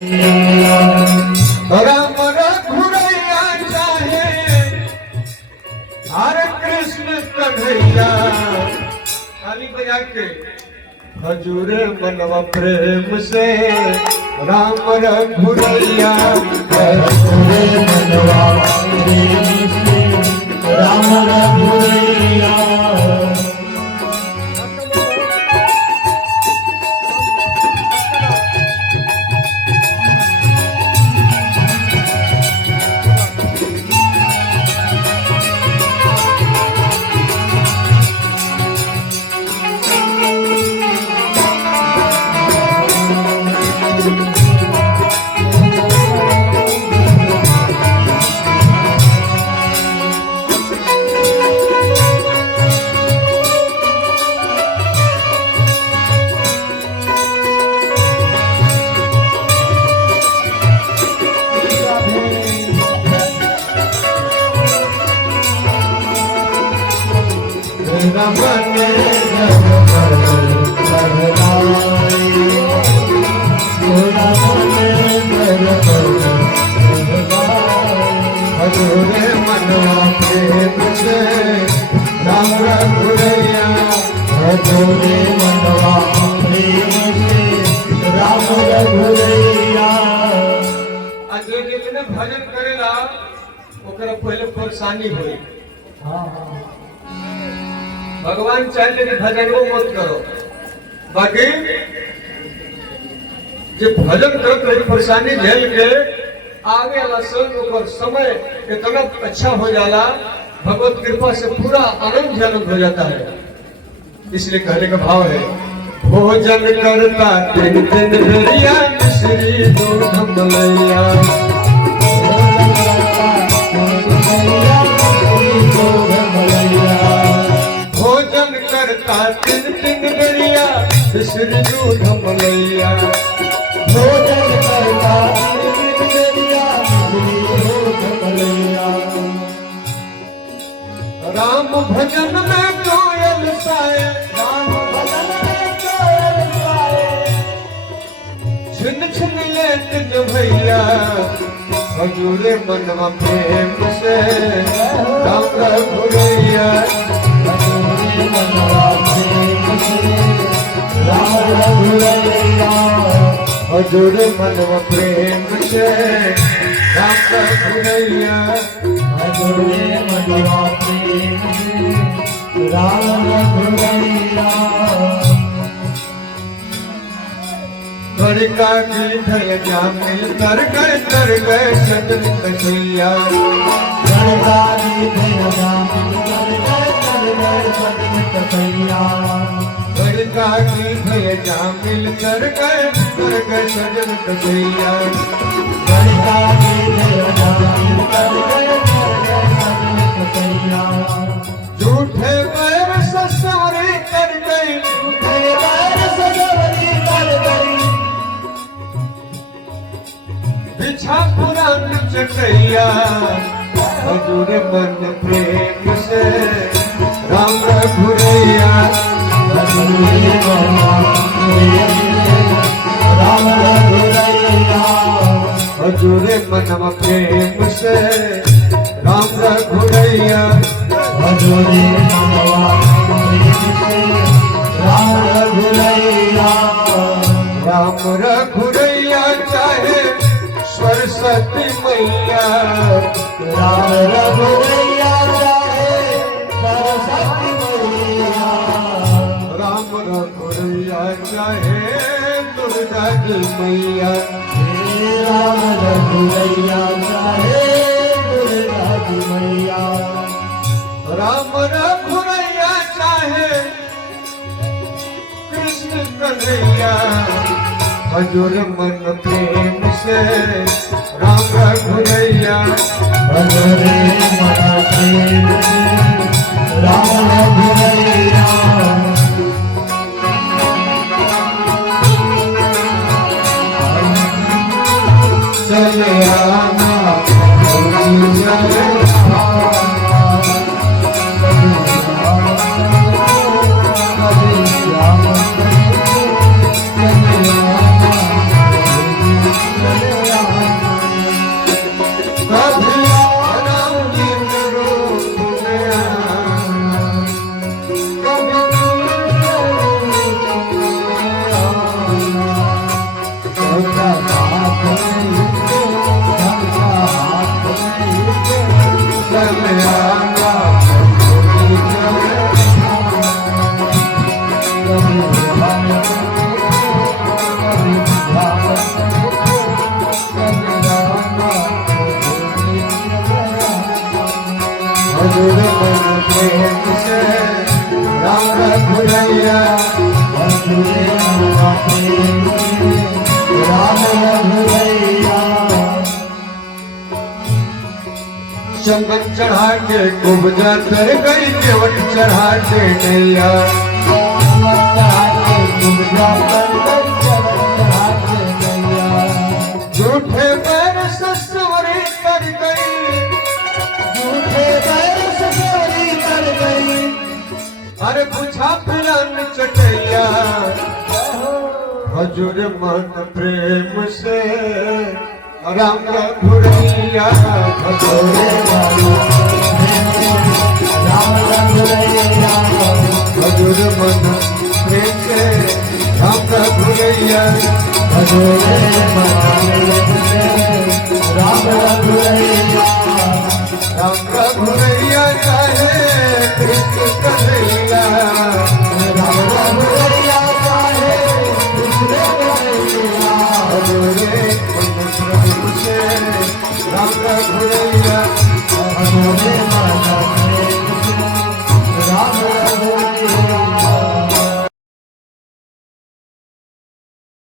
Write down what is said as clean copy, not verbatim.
राम रघुरैया चाहे हरे कृष्ण कन्हैया ताली बजा के हजूरे मनवा प्रेम से राम रघुरैया हजूरे मनवा प्रेम से राम रघुरैया हजूरे मनवा प्रेम से राम रघुरैया हजूरे मनवा प्रेम से राम रघुरैया। जो भजन करेला ओकरा पहले परेशानी हुई। भगवान चाहते कि भजन वो मत करो, बाकी जो भजन करो तो परेशानी झेल के आगे वाला समय इतना अच्छा हो जाला, भगवत कृपा से पूरा आनंद हो जाता है। इसलिए कहने का भाव है, भोजन करता तीन दिन बेरिया मिश्री दूध मलैया। भोजन करता तीन बेरिया मिश्री दूध मलैया। भोजन करता तीन बेरिया मिश्री दूध मलैया। राम भजन में कोयल साए, राम भजन में कोयल साए। छिन छिन ले तिन भैया हजूरे मनवा प्रेम से राम रघुरैया। हजूरे मनवा प्रेम से राम रघुरैया। हजूरे मनवा प्रेम से राम रघुरैया। हजूरे मनवा प्रेम से राम रघुरैया। द्वारिका की धय जामिल कर गए सजन कसैया। द्वारिका की धय जामिल कर गए सजन कसैया। द्वारिका की धय जामिल कर गए सजन कसैया। द्वारिका की धय जामिल कर गए सजन कसैया। झूठे पैर ससारे कर गई, झूठे पैर ससारे कर गई। बिछा पुरान चटैया हजूरे मन प्रेम से राम रघुरैया। हजूरे मनवा प्रेम से राम रघुरैया। हजूरे मनवा प्रेम से राम रघुरैया। हजूरे मनवा प्रेम से राम रघुरैया। राम रघुरैया चाहे सरस्वती मैया। राम रघुरैया चाहे सरस्वती मैया। राम रघुरैया चाहे दुर्गा जी मैया। राम रघुरैया चाहे दुर्गा जी मैया। राम रघुरैया चाहे कृष्ण कन्हैया। हजूर मन प्रेम से राम रघुरैया। हजूरे मन प्रेम से राम रघुरैया। चले आना सबका हाथ नहीं थे, सबका हाथ नहीं थे, कल्याणा कभी भावना कभी हजूर मन प्रेम से राम रघुरैया राम रघुरैया चंदन चढ़ा के कुब्जा तर गई केवट चढ़ा के नैया झूठे पैर ससुरी कर गई अरे पूछा फिलन चटैया हजूर मन प्रेम से राम रघुरैया हजूर हजूर मन प्रेम से राम रघुरैया राम रघुरैया चाहे कृष्ण कन्हैया हजूर मन प्रेम से राम रघुरैया